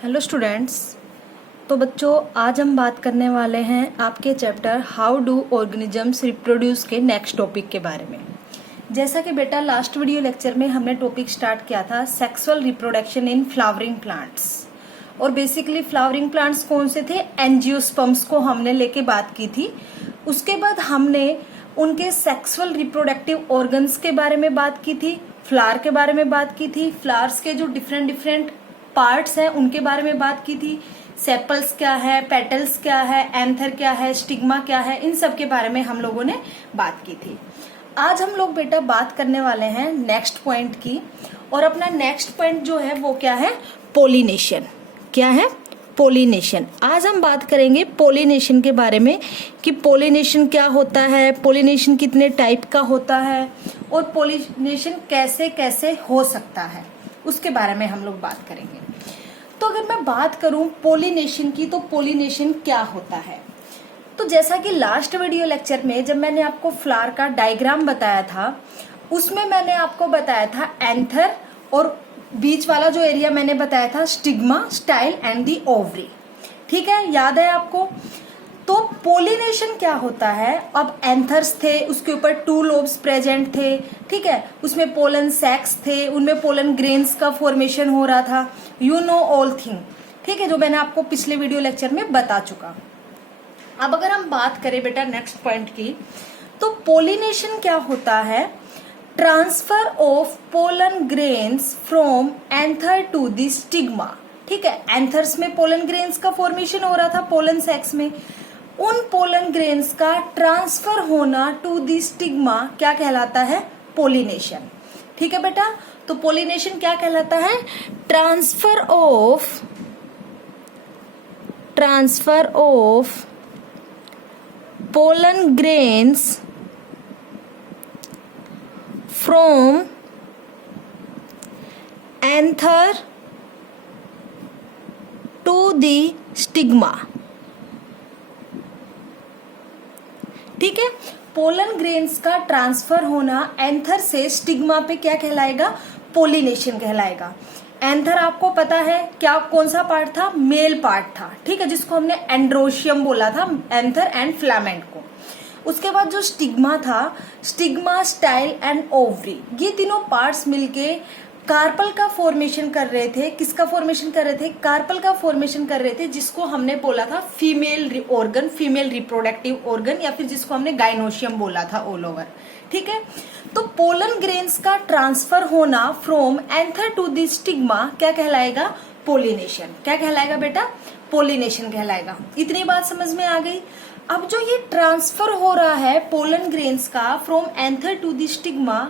Hello students. तो बच्चों, आज हम बात करने वाले हैं आपके chapter how do organisms reproduce के नेक्स्ट टॉपिक के बारे में। जैसा कि बेटा लास्ट वीडियो लेक्चर में हमने टॉपिक स्टार्ट किया था sexual reproduction in flowering plants, और बेसिकली फ्लावरिंग प्लांट्स कौन से थे, एंजियोस्पर्म्स को हमने लेके बात की थी। उसके बाद हमने उनके सेक्सुअल रिप्रोडक्टिव ऑर्गन्स के बारे में बात की थी, फ्लावर के बारे में बात की थी, फ्लावर्स के जो डिफरेंट पार्ट्स हैं उनके बारे में बात की थी, सेपल्स क्या है, पेटल्स क्या है, एंथर क्या है, स्टिग्मा क्या है, इन सब के बारे में हम लोगों ने बात की थी। आज हम लोग बेटा बात करने वाले हैं नेक्स्ट पॉइंट की, और अपना नेक्स्ट पॉइंट जो है वो क्या है, पोलिनेशन। क्या है? पोलिनेशन। आज हम बात करेंगे पोलिनेशन के बारे में कि पोलिनेशन क्या होता है, पोलिनेशन कितने टाइप का होता है, और पोलिनेशन कैसे कैसे हो सकता है, उसके बारे में हम लोग बात करेंगे। तो अगर मैं बात करूं पोलिनेशन की, तो पोलिनेशन क्या होता है, तो जैसा कि लास्ट वीडियो लेक्चर में जब मैंने आपको फ्लावर का डायग्राम बताया था, उसमें मैंने आपको बताया था एंथर, और बीच वाला जो एरिया मैंने बताया था stigma, style and the ovary. ठीक है, याद है आपको? तो पोलिनेशन क्या होता है, अब एंथर्स थे, उसके ऊपर 2 लोब्स प्रेजेंट थे, ठीक है, उसमें पोलन सैक्स थे, उनमें पोलन ग्रेन्स का फॉर्मेशन हो रहा था, यू नो ऑल थिंग, ठीक है, जो मैंने आपको पिछले वीडियो लेक्चर में बता चुका। अब अगर हम बात करें बेटा नेक्स्ट पॉइंट की, तो पोलिनेशन क्या होता है, transfer of pollen grains from anther to the stigma. ठीक है, एंथर्स में पोलन ग्रेन्स का फॉर्मेशन हो रहा था, पोलन सैक्स में, उन पोलन ग्रेन्स का ट्रांसफर होना टू द स्टिग्मा क्या कहलाता है, पोलिनेशन। ठीक है बेटा, तो पोलिनेशन क्या कहलाता है, transfer of pollen grains from anther to the stigma. ठीक है, पोलन ग्रेन्स का ट्रांसफर होना एंथर से स्टिग्मा पे क्या कहलाएगा, पोलिनेशन कहलाएगा। एंथर आपको पता है क्या, कौन सा पार्ट था, मेल पार्ट था, ठीक है, जिसको हमने एंड्रोशियम बोला था, एंथर एंड फिलामेंट को। उसके बाद जो स्टिग्मा था, स्टिग्मा, स्टाइल एंड ओवरी, ये तीनों पार्ट्स मिलके कार्पल का फॉर्मेशन कर रहे थे। किसका फॉर्मेशन कर रहे थे, कार्पल का फॉर्मेशन कर रहे थे, जिसको हमने बोला था female organ, female reproductive organ, या फिर जिसको हमने गाइनोशियम बोला था ऑल ओवर। ठीक है, तो पोलन ग्रेन्स का ट्रांसफर होना from anther to the stigma क्या कहलाएगा, पोलिनेशन। क्या कहलाएगा बेटा, पोलिनेशन कहलाएगा। इतनी बात समझ में आ गई। अब जो ये ट्रांसफर हो रहा है पोलन ग्रेन्स का from anther to the stigma,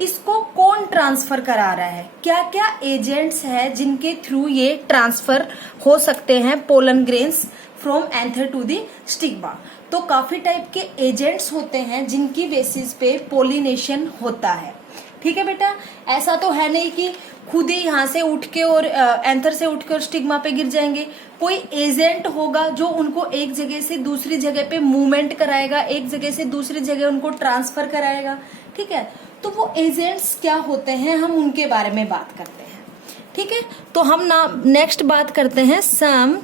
इसको कौन ट्रांसफर करा रहा है, क्या क्या एजेंट्स है जिनके थ्रू ये ट्रांसफर हो सकते हैं pollen grains from anther to the stigma. तो काफी टाइप के एजेंट्स होते हैं जिनकी बेसिस पे पोलिनेशन होता है। ठीक है बेटा, ऐसा तो है नहीं कि खुद ही यहाँ से उठ के और एंथर से उठ के और स्टिग्मा पे गिर जाएंगे। कोई एजेंट होगा जो उनको एक जगह से दूसरी जगह पे मूवमेंट कराएगा, एक जगह से दूसरी जगह उनको ट्रांसफर कराएगा। ठीक है, तो वो एजेंट्स क्या होते हैं, हम उनके बारे में बात करते हैं। ठीक है, तो हम ना नेक्स्ट बात करते हैं सम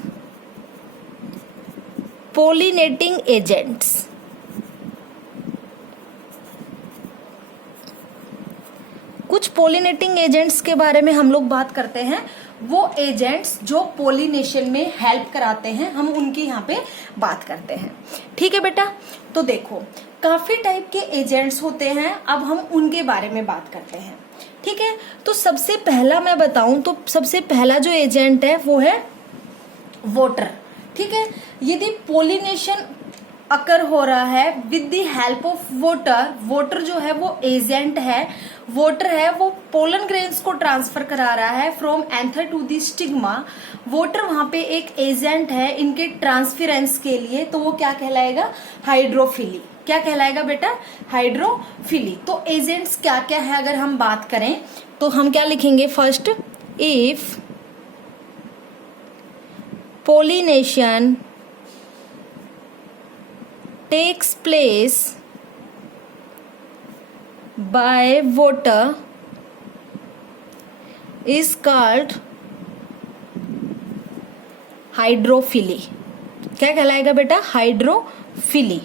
पोलिनेटिंग एजेंट्स। कुछ पोलिनेटिंग एजेंट्स के बारे में हम लोग बात करते हैं, वो एजेंट्स जो पोलिनेशन में हेल्प कराते हैं, हम उनकी यहाँ पे बात करते हैं। ठीक है बेटा, तो देखो काफी टाइप के एजेंट्स होते हैं, अब हम उनके बारे में बात करते हैं। ठीक है, तो सबसे पहला मैं बताऊं तो सबसे पहला जो एजेंट है वो है वाटर। ठीक है, यदि पोलिनेशन अकर हो रहा है with the help of water, water जो है वो एजेंट है, वाटर है वो पोलन ग्रेन्स को ट्रांसफर करा रहा है from anther to the stigma. Water वहां पे एक एजेंट है इनके ट्रांसफरेंस के लिए, तो वो क्या कहलाएगा, हाइड्रोफिली। क्या कहलाएगा बेटा, हाइड्रोफिली। तो एजेंट्स क्या क्या है अगर हम बात करें तो हम क्या लिखेंगे, first if pollination takes place by water is called hydrophily. क्या कहलाएगा बेटा? हाइड्रोफिली।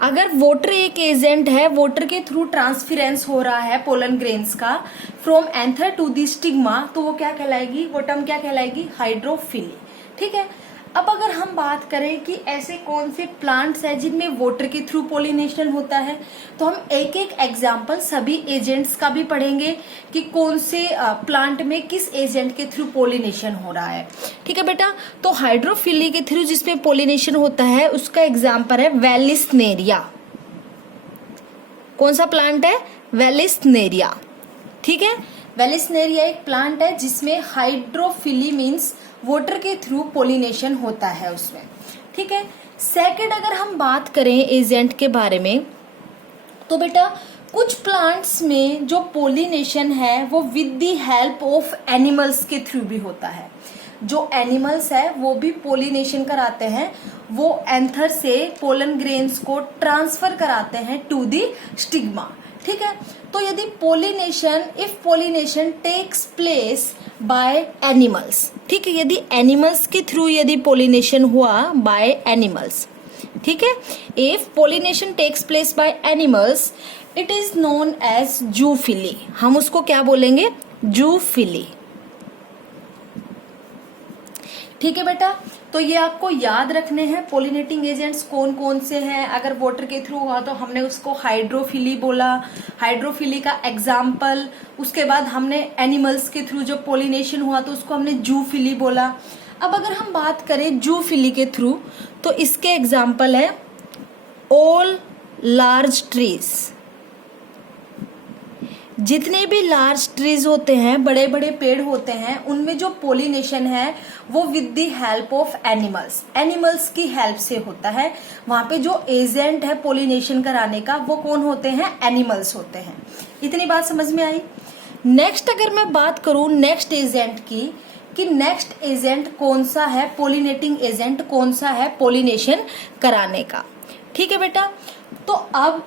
अगर वोटर एक एजेंट है, वोटर के थ्रू ट्रांसफरेंस हो रहा है पोलन ग्रेन्स का from anther to the stigma, तो वो क्या कहलाएगी? वो टर्म क्या कहलाएगी? हाइड्रोफिली। ठीक है। अब अगर हम बात करें कि ऐसे कौन से प्लांट्स हैं जिनमें वोटर के थ्रू पोलिनेशन होता है, तो हम एक एक एग्जाम्पल सभी एजेंट्स का भी पढ़ेंगे कि कौन से प्लांट में किस एजेंट के थ्रू पोलिनेशन हो रहा है। ठीक है बेटा। तो हाइड्रोफिली के थ्रू जिसमें पोलिनेशन होता है उसका एग्जाम्पल है वेलिस्नेरिया। कौन सा प्लांट है? वेलिस्नेरिया। ठीक है। वेलिस्नेरिया एक प्लांट है जिसमें हाइड्रोफिली मीन्स वोटर के थ्रू पोलिनेशन होता है उसमें। ठीक है। सेकंड अगर हम बात करें एजेंट के बारे में, तो बेटा कुछ प्लांट्स में जो पोलिनेशन है वो with the help of animals के थ्रू भी होता है। जो एनिमल्स है वो भी पोलिनेशन कराते हैं, वो एंथर से पोलन ग्रेन्स को ट्रांसफर कराते हैं टू दी स्टिग्मा। ठीक है। तो यदि pollination, if pollination takes place by animals, ठीक है, यदि एनिमल्स के थ्रू यदि पोलिनेशन हुआ बाय एनिमल्स, ठीक है, if pollination takes place by animals it is known as zoophily. हम उसको क्या बोलेंगे? जूफिली। ठीक है बेटा। तो ये आपको याद रखने हैं पोलिनेटिंग एजेंट्स कौन कौन से हैं। अगर वाटर के थ्रू हुआ तो हमने उसको हाइड्रोफिली बोला, हाइड्रोफिली का एग्जाम्पल। उसके बाद हमने एनिमल्स के थ्रू जो पोलिनेशन हुआ तो उसको हमने जूफिली बोला। अब अगर हम बात करें जूफिली के थ्रू, तो इसके एग्जाम्पल है ऑल लार्ज ट्रीज। जितने भी लार्ज ट्रीज होते हैं, बड़े बड़े पेड़ होते हैं, उनमें जो पोलिनेशन है वो with the help of animals, animals की हेल्प से होता है। वहां पे जो एजेंट है पोलिनेशन कराने का वो कौन होते हैं? एनिमल्स होते हैं। इतनी बात समझ में आई। नेक्स्ट अगर मैं बात करूं नेक्स्ट एजेंट की, कि नेक्स्ट एजेंट कौन सा है, पोलिनेटिंग एजेंट कौन सा है पोलिनेशन कराने का। ठीक है बेटा। तो अब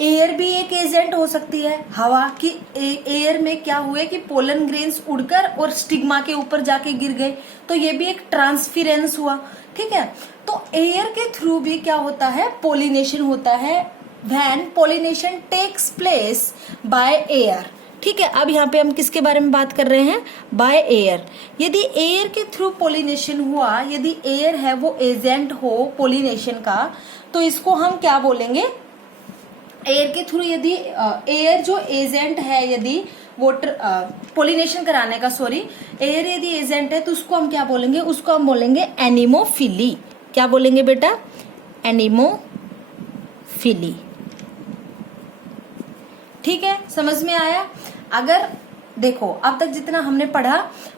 एयर भी एक एजेंट हो सकती है। हवा की एयर में क्या हुए कि पोलन ग्रेन्स उड़कर और स्टिग्मा के ऊपर जाके गिर गए, तो ये भी एक ट्रांसफरेंस हुआ। ठीक है। तो एयर के थ्रू भी क्या होता है? पोलिनेशन होता है when pollination takes place by air. ठीक है। अब यहाँ पे हम किसके बारे में बात कर रहे हैं? By air. यदि एयर के थ्रू पोलिनेशन हुआ, यदि एयर है वो एजेंट हो पोलिनेशन का, तो इसको हम क्या बोलेंगे? एयर के थ्रू यदि एयर जो एजेंट है, यदि वाटर पोलिनेशन कराने का, सॉरी, एयर यदि एजेंट है तो उसको हम क्या बोलेंगे? उसको हम बोलेंगे एनिमोफिली। क्या बोलेंगे बेटा? एनिमोफिली। ठीक है। समझ में आया। अगर देखो अब तक जितना हमने पढ़ा,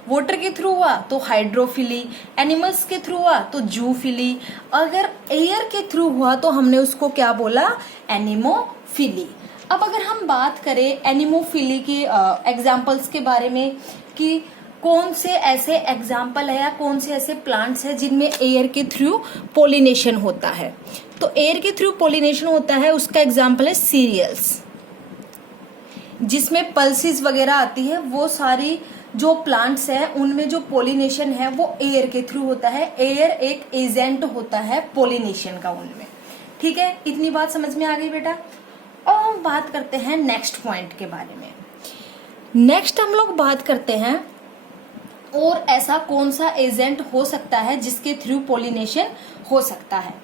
वाटर के थ्रू हुआ तो हाइड्रोफिली, एनिमल्स के थ्रू हुआ तो जूफिली, अगर एयर के थ्रू हुआ तो हमने उसको क्या बोला? एनिमोफिली। अब अगर हम बात करें एनिमोफिली के एग्जाम्पल्स के बारे में कि कौन से ऐसे एग्जाम्पल है या कौन से ऐसे प्लांट्स है जिनमें एयर के थ्रू पोलिनेशन होता है, तो एयर के थ्रू पोलिनेशन होता है उसका एग्जाम्पल है सीरियल्स, जिसमें पल्सिस वगैरह आती है। वो सारी जो प्लांट्स हैं उनमें जो पोलिनेशन है वो एयर के थ्रू होता है। एयर एक एजेंट होता है पोलिनेशन का उनमें। ठीक है। इतनी बात समझ में आ गई बेटा। अब हम बात करते हैं नेक्स्ट पॉइंट के बारे में। नेक्स्ट हम लोग बात करते हैं और ऐसा कौन सा एजेंट हो सकता है जिसके थ्रू पोलिनेशन हो सकता है।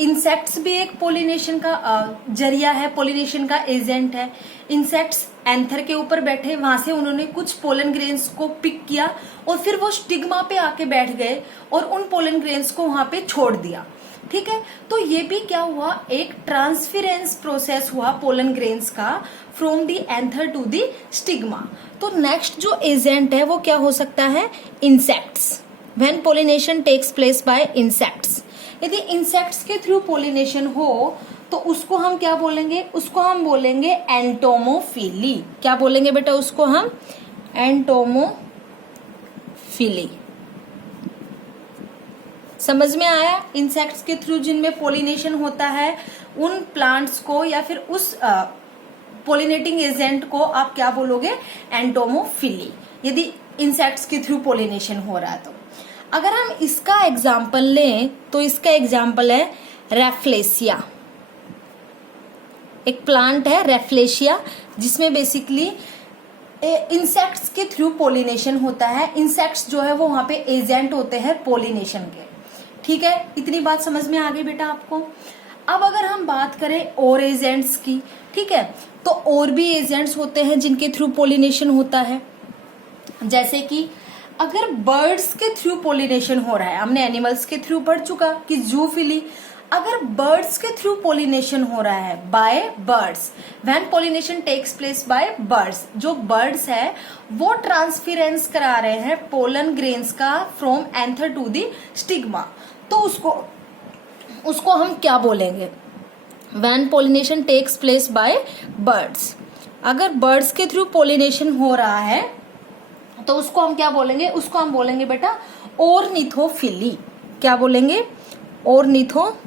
इंसेक्ट्स भी एक पोलिनेशन का जरिया है, पोलिनेशन का एजेंट है। इंसेक्ट्स एंथर के ऊपर बैठे, वहां से उन्होंने कुछ पोलन ग्रेन्स को पिक किया और फिर वो स्टिग्मा पे आके बैठ गए और उन पोलन ग्रेन्स को वहां पे छोड़ दिया। ठीक है। तो ये भी क्या हुआ? एक ट्रांसफरेंस प्रोसेस हुआ पोलन ग्रेन्स का from the anther to the stigma. तो नेक्स्ट जो एजेंट है वो क्या हो सकता है? Insects. When pollination takes place by insects. यदि इंसेक्ट्स के थ्रू पोलिनेशन हो तो उसको हम क्या बोलेंगे? उसको हम बोलेंगे एंटोमोफिली। क्या बोलेंगे बेटा? उसको हम एंटोमोफिली। समझ में आया? इंसेक्ट्स के थ्रू जिनमें पोलिनेशन होता है उन प्लांट्स को या फिर उस पोलिनेटिंग एजेंट को आप क्या बोलोगे? एंटोमोफिली, यदि इंसेक्ट्स के थ्रू पोलिनेशन हो रहा है तो। अगर हम इसका एग्जाम्पल लें तो इसका एग्जाम्पल है रेफ्लेशिया। एक प्लांट है रेफ्लेशिया, जिसमें बेसिकली इंसेक्ट्स के थ्रू पोलिनेशन होता है। इंसेक्ट्स जो है वो वहां पे एजेंट होते हैं पोलिनेशन के। ठीक है, इतनी बात समझ में आ गई बेटा आपको। अब अगर हम बात करें और एजेंट्स की, ठीक है, तो और भी एजेंट्स होते हैं जिनके थ्रू पोलिनेशन होता है। जैसे कि अगर बर्ड्स के थ्रू पोलिनेशन हो रहा है, हमने एनिमल्स के थ्रू पढ़ चुका कि जूफिली। अगर बर्ड्स के थ्रू पोलिनेशन हो रहा है by birds, when pollination takes place by birds, जो बर्ड्स है वो ट्रांसफरेंस करा रहे हैं पोलन ग्रेन्स का from anther to the stigma, तो उसको हम क्या बोलेंगे? When pollination takes place by birds. अगर बर्ड्स के थ्रू पोलिनेशन हो रहा है तो उसको हम क्या बोलेंगे? उसको हम बोलेंगे बेटा ऑर्निथोफिली। क्या बोलेंगे? ऑर्निथोफिली।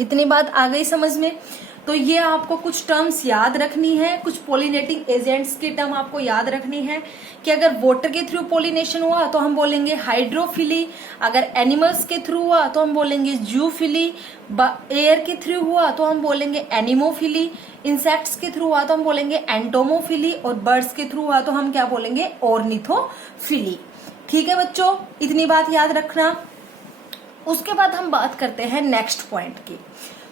इतनी बात आ गई समझ में? तो ये आपको कुछ टर्म्स याद रखनी है, कुछ पोलिनेटिंग एजेंट्स की टर्म आपको याद रखनी है कि अगर वाटर के थ्रू पोलिनेशन हुआ तो हम बोलेंगे हाइड्रोफिली, अगर एनिमल्स के थ्रू हुआ तो हम बोलेंगे जूफिली, एयर के थ्रू हुआ तो हम बोलेंगे एनिमोफिली, इंसेक्ट्स के थ्रू हुआ तो हम बोलेंगे एंटोमोफिली, और बर्ड्स के थ्रू हुआ तो हम क्या बोलेंगे? ऑर्निथोफिली। ठीक है बच्चों, इतनी बात याद रखना। उसके बाद हम बात करते हैं नेक्स्ट पॉइंट की।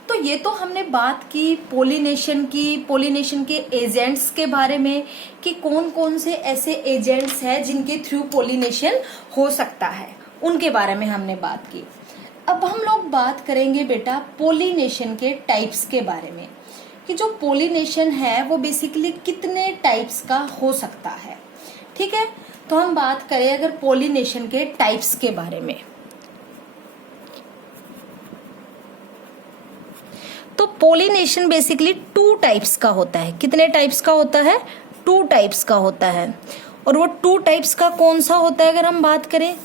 तो ये तो हमने बात की पोलिनेशन की, पोलिनेशन के एजेंट्स के बारे में कि कौन कौन से ऐसे एजेंट्स हैं जिनके थ्रू पोलिनेशन हो सकता है, उनके बारे में हमने बात की। अब हम लोग बात करेंगे बेटा पोलिनेशन के टाइप्स के बारे में कि जो पोलिनेशन है वो बेसिकली कितने टाइप्स का हो सकता है। ठीक है, तो हम बात करें अगर पोलिनेशन के टाइप्स के बारे में, तो पोलिनेशन बेसिकली 2 टाइप्स का होता है। कितने टाइप्स का होता है? 2 टाइप्स का होता है। और वो 2 टाइप्स का कौन सा होता है अगर हम बात करें?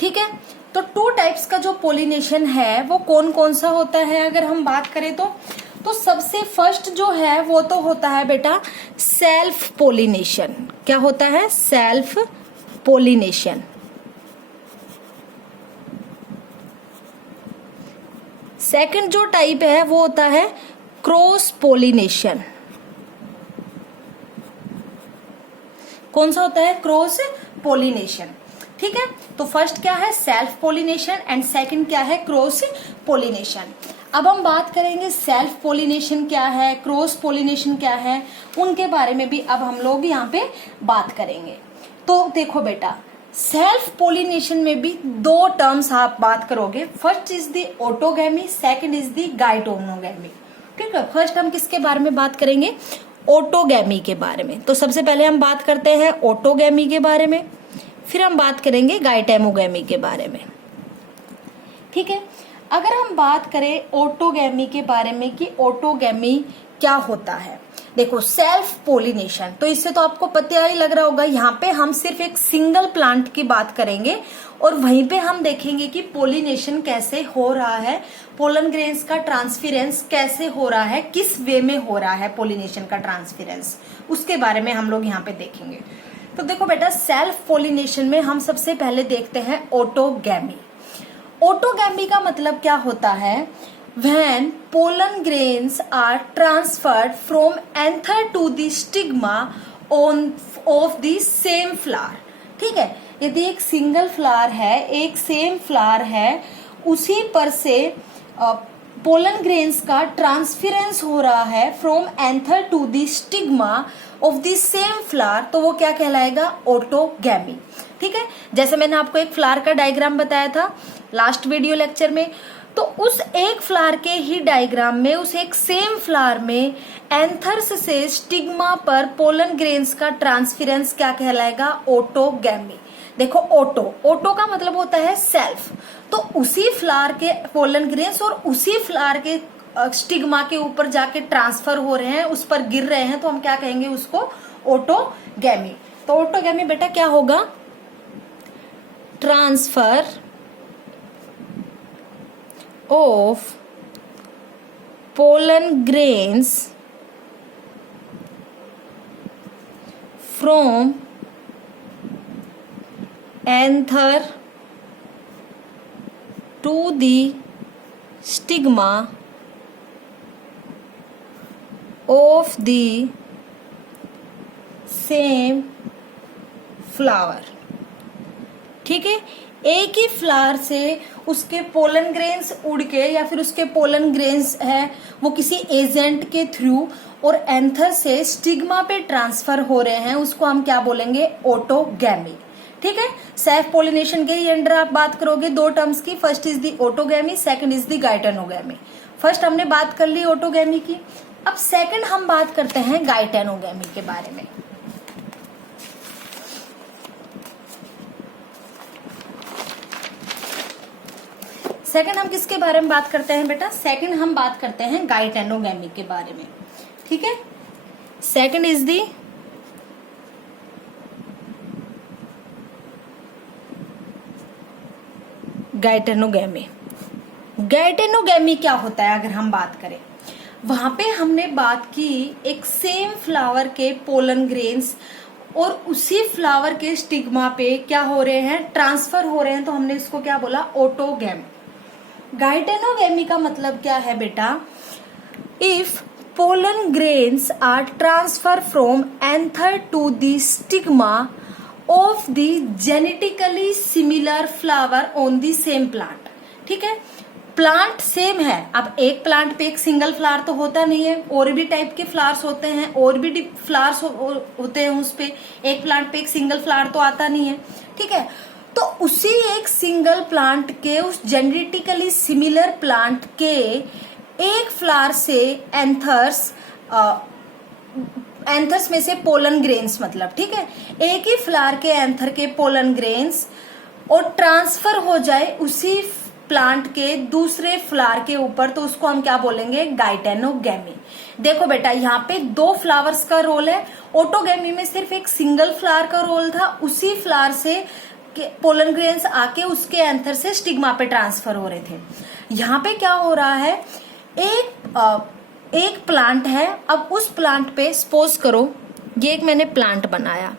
ठीक है, तो 2 टाइप्स का जो पोलिनेशन है वो कौन कौन सा होता है अगर हम बात करें तो सबसे फर्स्ट जो है वो तो होता है बेटा सेल्फ पोलिनेशन। क्या होता है? Self pollination. सेकंड जो टाइप है वो होता है क्रॉस पोलिनेशन। कौन सा होता है? Cross pollination. ठीक है, तो फर्स्ट क्या है? सेल्फ पोलिनेशन, एंड सेकंड क्या है? Cross pollination. अब हम बात करेंगे सेल्फ पोलिनेशन क्या है, क्रॉस पोलिनेशन क्या है, उनके बारे में भी अब हम लोग यहाँ पे बात करेंगे। तो देखो बेटा, सेल्फ पोलिनेशन में भी 2 टर्म्स आप बात करोगे। First is the autogamy, second is the geitonogamy. ठीक है, फर्स्ट हम किसके बारे में बात करेंगे? ऑटोगैमी के बारे में। तो सबसे पहले हम बात करते हैं ऑटोगैमी के बारे में, फिर हम बात करेंगे गाइटेमोगैमी के बारे में। ठीक है, अगर हम बात करें ऑटोगैमी के बारे में कि ऑटोगैमी क्या होता है, देखो सेल्फ पोलिनेशन, तो इससे तो आपको पता ही लग रहा होगा, यहाँ पे हम सिर्फ एक सिंगल प्लांट की बात करेंगे और वहीं पे हम देखेंगे कि पोलिनेशन कैसे हो रहा है, पोलन ग्रेन्स का ट्रांसफरेंस कैसे हो रहा है, किस वे में हो रहा है पोलिनेशन का ट्रांसफरेंस, उसके बारे में हम लोग यहाँ पे देखेंगे। तो देखो बेटा, सेल्फ पोलिनेशन में हम सबसे पहले देखते हैं ऑटोगैमी। ऑटोगैमी का मतलब क्या होता है? When pollen grains are transferred from anther to the stigma of the same flower। ठीक है, यदि एक सिंगल फ्लावर है, एक सेम फ्लावर है, उसी पर से पोलन ग्रेन्स का ट्रांसफरेंस हो रहा है from anther to the stigma of the same flower, तो वो क्या कहलाएगा? ऑटोगैमी। ठीक है, जैसे मैंने आपको एक फ्लावर का डायग्राम बताया था लास्ट वीडियो लेक्चर में, तो उस एक फ्लावर के ही डायग्राम में, उस एक सेम फ्लावर में एंथर्स से स्टिग्मा पर पोलन ग्रेन्स का ट्रांसफरेंस क्या कहलाएगा? ऑटोगैमी। देखो ऑटो का मतलब होता है सेल्फ, तो उसी फ्लावर के पोलन ग्रेन्स और उसी फ्लावर के स्टिग्मा के ऊपर जाके ट्रांसफर हो रहे हैं, उस पर गिर रहे हैं, तो हम क्या कहेंगे उसको? ऑटोगैमी। तो ऑटोगैमी बेटा क्या होगा? Transfer of pollen grains from anther to the stigma of the same flower. ठीक है, एक ही फ्लावर से उसके पोलन ग्रेन्स उड़ के या फिर उसके पोलन ग्रेन्स है वो किसी एजेंट के थ्रू और एंथर से स्टिग्मा पे ट्रांसफर हो रहे हैं, उसको हम क्या बोलेंगे? ऑटोगैमी। ठीक है, सेल्फ पोलिनेशन के ही अंडर आप बात करोगे दो टर्म्स की, first is the autogamy, second is the geitonogamy. First हमने बात कर ली ऑटोगैमी की, अब सेकंड हम बात करते हैं गाइटेनोगैमी के बारे में। सेकंड हम किसके बारे में बात करते हैं बेटा? सेकंड हम बात करते हैं गाइटेनोगैमी के बारे में। ठीक है, सेकंड इज दी गाइटेनोगैमी। गाइटेनोगैमी क्या होता है अगर हम बात करें? वहां पे हमने बात की एक सेम फ्लावर के पोलन ग्रेन्स और उसी फ्लावर के स्टिग्मा पे क्या हो रहे हैं? ट्रांसफर हो रहे हैं, तो हमने इसको क्या बोला? ऑटोगैमी। गाइटेनोगैमी का मतलब क्या है बेटा? If pollen grains are transfer from anther to the stigma of the genetically similar flower on the same plant. ठीक है, प्लांट सेम है, अब एक प्लांट पे एक सिंगल फ्लावर तो होता नहीं है, और भी टाइप के फ्लावर्स होते हैं, और भी फ्लावर्स होते हैं उस पे, एक प्लांट पे एक सिंगल फ्लावर तो आता नहीं है। ठीक है, तो उसी एक सिंगल प्लांट के उस जेनेटिकली सिमिलर प्लांट के एक फ्लावर से एंथर्स में से पोलन ग्रेन्स, मतलब ठीक है, एक ही फ्लावर के एंथर के पोलन ग्रेन्स और ट्रांसफर हो जाए उसी प्लांट के दूसरे फ्लावर के ऊपर, तो उसको हम क्या बोलेंगे? गाइटेनोगैमी। देखो बेटा, यहाँ पे दो फ्लावर्स का रोल है, ऑटोगैमी में सिर्फ एक सिंगल फ्लावर का रोल था, उसी फ्लावर से पोलन ग्रेन्स आके उसके एंथर से स्टिग्मा पे ट्रांसफर हो रहे थे। यहाँ पे क्या हो रहा है? एक प्लांट है, अब उस प्लांट पे सपोज करो ये एक मैंने प्लांट बनाया,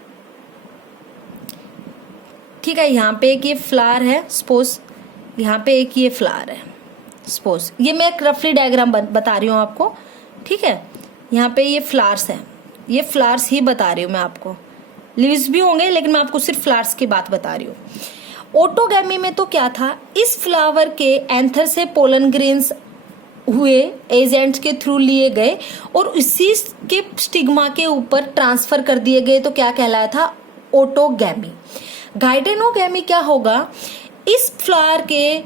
ठीक है, यहाँ पे एक ये फ्लावर है, सपोज यहाँ पे एक ये फ्लावर है, सपोज ये मैं एक रफली डायग्राम बता रही हूँ आपको। ठीक है, यहाँ पे ये फ्लावर्स हैं, ये फ्लावर्स ही बता रही हूँ मैं आपको, लीव्स भी होंगे लेकिन मैं आपको सिर्फ फ्लावर्स की बात बता रही हूँ। ऑटोगैमी में तो क्या था? इस फ्लावर के एंथर से पोलन ग्रेन्स हुए, एजेंट्स के थ्रू लिए गए और इसी के स्टिग्मा के ऊपर ट्रांसफर कर दिए गए, तो क्या कहलाया था? ऑटोगैमी। गाइटेनोगैमी क्या होगा? इस फ्लावर के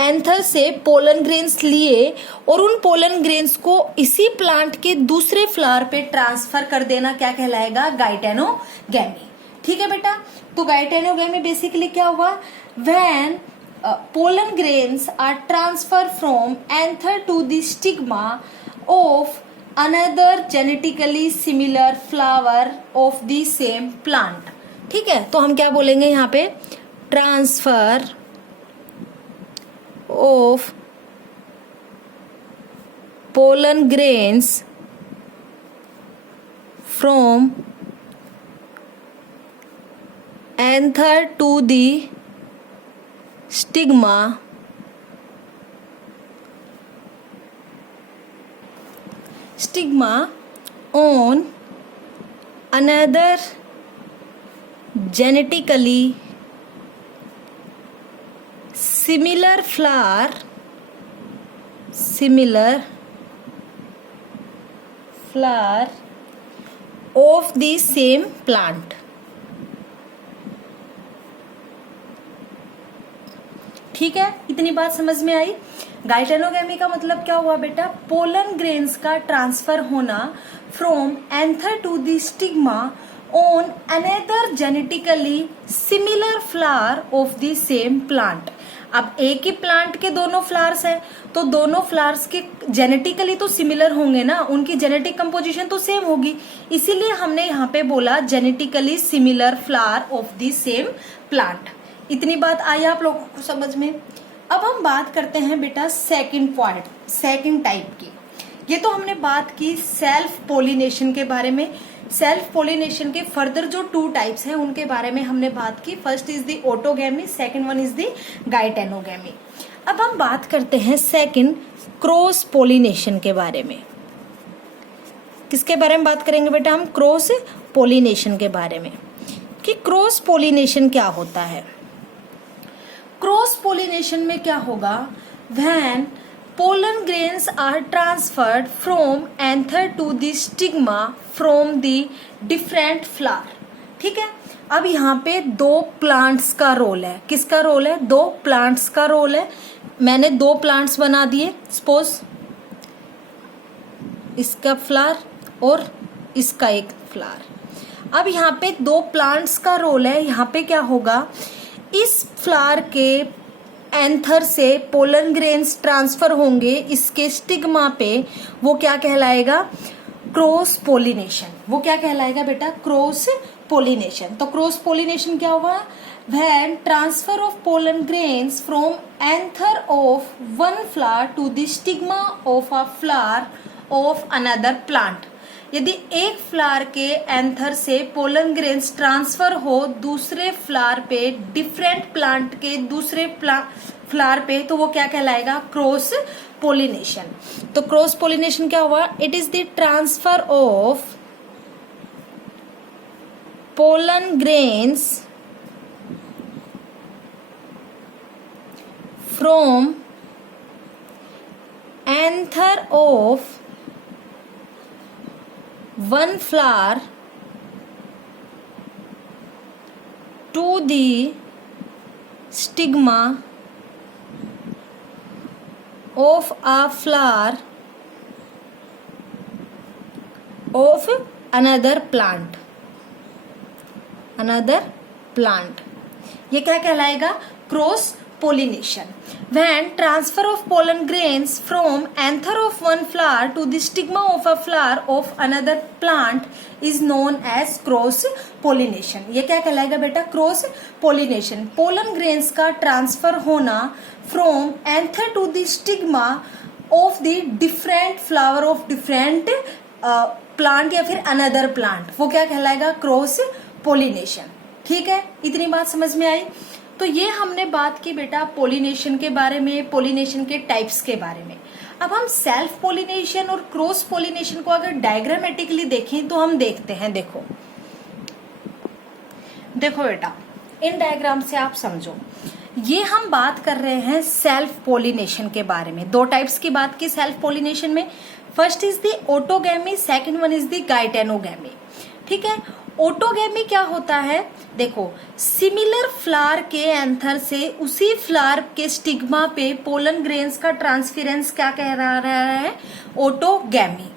एंथर से पोलन ग्रेन्स लिए और उन पोलन ग्रेन्स को इसी प्लांट के दूसरे फ्लावर पे ट्रांसफर कर देना, क्या कहलाएगा? गाइटेनोगैमी। ठीक है बेटा, तो गाइटेनोगैमी बेसिकली क्या हुआ? When pollen grains are transferred from anther to the stigma of another genetically similar flower of the same plant। ठीक है, तो हम क्या बोलेंगे यहाँ पे? Transfer of pollen grains from anther to the stigma on another genetically similar flower of the same plant। ठीक है, इतनी बात समझ में आई। गाइटेनोगैमी का मतलब क्या हुआ बेटा? पोलन ग्रेन्स का ट्रांसफर होना from anther to the stigma on another genetically similar flower of the same plant. अब एक ही प्लांट के दोनों फ्लावर्स हैं, तो दोनों फ्लावर्स के जेनेटिकली तो सिमिलर होंगे ना, उनकी जेनेटिक कंपोजिशन तो सेम होगी, इसीलिए हमने यहाँ पे बोला genetically similar flower of the same plant. इतनी बात आई आप लोगों को समझ में? अब हम बात करते हैं बेटा सेकंड पॉइंट, सेकंड टाइप की। ये तो हमने बात की सेल्फ पोलिनेशन के बारे में। सेल्फ पोलिनेशन के फर्दर जो 2 टाइप्स हैं उनके बारे में हमने बात की। First is the autogamy, second one is the geitonogamy. अब हम बात करते हैं सेकंड क्रॉस पोलिनेशन के बारे में। किसके बारे में बात करेंगे बेटा हम? क्रॉस पोलिनेशन के बारे में, कि क्रॉस पोलिनेशन क्या होता है। क्रॉस पोलिनेशन में क्या होगा? When pollen grains are transferred from anther to the stigma from the different flower। ठीक है, अब यहाँ पे 2 प्लांट्स का रोल है। किसका रोल है? 2 प्लांट्स का रोल है। मैंने 2 प्लांट्स बना दिए, सपोज इसका फ्लावर और इसका एक फ्लावर। अब यहाँ पे 2 प्लांट्स का रोल है। यहाँ पे क्या होगा? इस फ्लावर के एंथर से पोलन ग्रेन्स ट्रांसफर होंगे इसके स्टिग्मा पे। वो क्या कहलाएगा? Cross pollination. वो क्या कहलाएगा बेटा? Cross pollination. तो क्रॉस पोलिनेशन क्या हुआ? When transfer of pollen grains from anther of one flower to the stigma of a flower of another plant. यदि एक फ्लावर के एंथर से पोलन ग्रेन्स ट्रांसफर हो दूसरे फ्लावर पे, डिफरेंट प्लांट के दूसरे फ्लावर पे, तो वो क्या कहलाएगा? Cross pollination. तो क्रॉस पोलिनेशन क्या हुआ? It is the transfer of pollen grains from anther of one flower to the stigma of a flower of another plant। ये क्या कहलाएगा? Cross pollination। When transfer of pollen grains from anther of one flower to the stigma of a flower of another plant is known as cross pollination। ये क्या कहलाएगा बेटा? Cross pollination. Pollen grains का transfer होना from anther to the stigma of the different flower of different plant या फिर another plant, वो क्या कहलाएगा? Cross pollination. ठीक है, इतनी बात समझ में आई। तो ये हमने बात की बेटा पोलिनेशन के बारे में, पोलिनेशन के टाइप्स के बारे में। अब हम सेल्फ पोलिनेशन और क्रॉस पोलिनेशन को अगर डायग्रामेटिकली देखें तो हम देखते हैं। देखो बेटा, इन डायग्राम से आप समझो। ये हम बात कर रहे हैं सेल्फ पोलिनेशन के बारे में। 2 टाइप्स की बात की सेल्फ पोलिनेशन में। First is the autogamy, second one is the geitonogamy. ठीक है, ऑटोगैमी क्या होता है? देखो, सिमिलर फ्लावर के एंथर से उसी फ्लावर के स्टिग्मा पे पोलन ग्रेन्स का ट्रांसफरेंस क्या कह रहा है? ऑटोगैमी।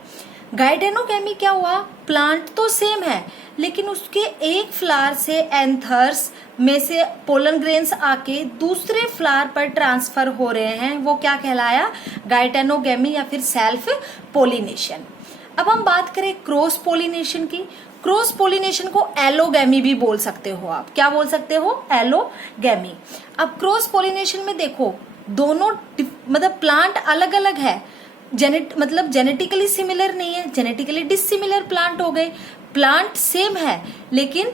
गाइटेनोगैमी क्या हुआ? प्लांट तो सेम है लेकिन उसके एक फ्लावर से एंथर्स में से पोलन ग्रेन्स आके दूसरे फ्लावर पर ट्रांसफर हो रहे हैं, वो क्या कहलाया? गाइटेनोगैमी या फिर सेल्फ पोलिनेशन। अब हम बात करें क्रॉस पोलिनेशन की। क्रॉस पोलिनेशन को एलोगैमी भी बोल सकते हो आप। क्या बोल सकते हो? एलोगैमी। अब क्रॉस पोलिनेशन में देखो, दोनों मतलब प्लांट अलग अलग है, मतलब जेनेटिकली सिमिलर नहीं है, जेनेटिकली डिसिमिलर प्लांट हो गए। प्लांट सेम है लेकिन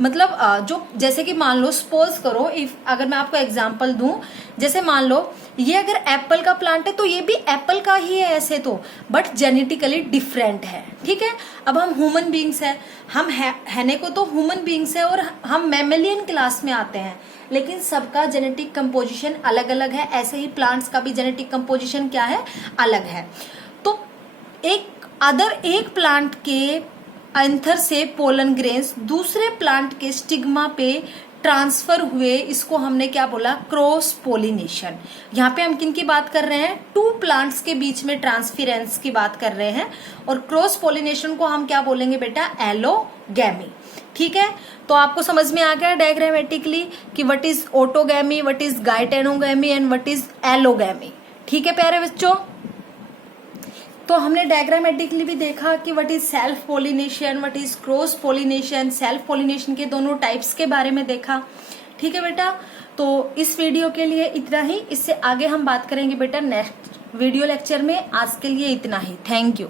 मतलब जो, जैसे कि मान लो, सपोज करो, इफ अगर मैं आपको एग्जांपल दूं, जैसे मान लो ये अगर एप्पल का प्लांट है तो ये भी एप्पल का ही है ऐसे तो, बट जेनेटिकली डिफरेंट है। ठीक है, अब हम ह्यूमन बींग्स है, हम हैने को तो ह्यूमन बींग्स है और हम मैमेलियन क्लास में आते हैं, लेकिन सबका जेनेटिक कंपोजिशन अलग अलग है। ऐसे ही प्लांट्स का भी जेनेटिक कंपोजिशन क्या है? अलग है। तो एक प्लांट के एंथर से पोलन ग्रेन्स दूसरे प्लांट के स्टिग्मा पे ट्रांसफर हुए, इसको हमने क्या बोला? Cross pollination. यहाँ पे हम किन की बात कर रहे हैं? 2 प्लांट्स के बीच में ट्रांसफरेंस की बात कर रहे हैं। और क्रॉस पोलिनेशन को हम क्या बोलेंगे बेटा? एलोगैमी। ठीक है, तो आपको समझ में आ गया डायग्रामेटिकली कि what is autogamy, what is geitonogamy and what is allogamy. ठीक है प्यारे बच्चों, तो हमने डायग्रामेटिकली भी देखा कि what is self pollination, what is cross pollination, self pollination के दोनों टाइप्स के बारे में देखा। ठीक है बेटा, तो इस वीडियो के लिए इतना ही। इससे आगे हम बात करेंगे बेटा नेक्स्ट वीडियो लेक्चर में आज के लिए इतना ही। Thank you.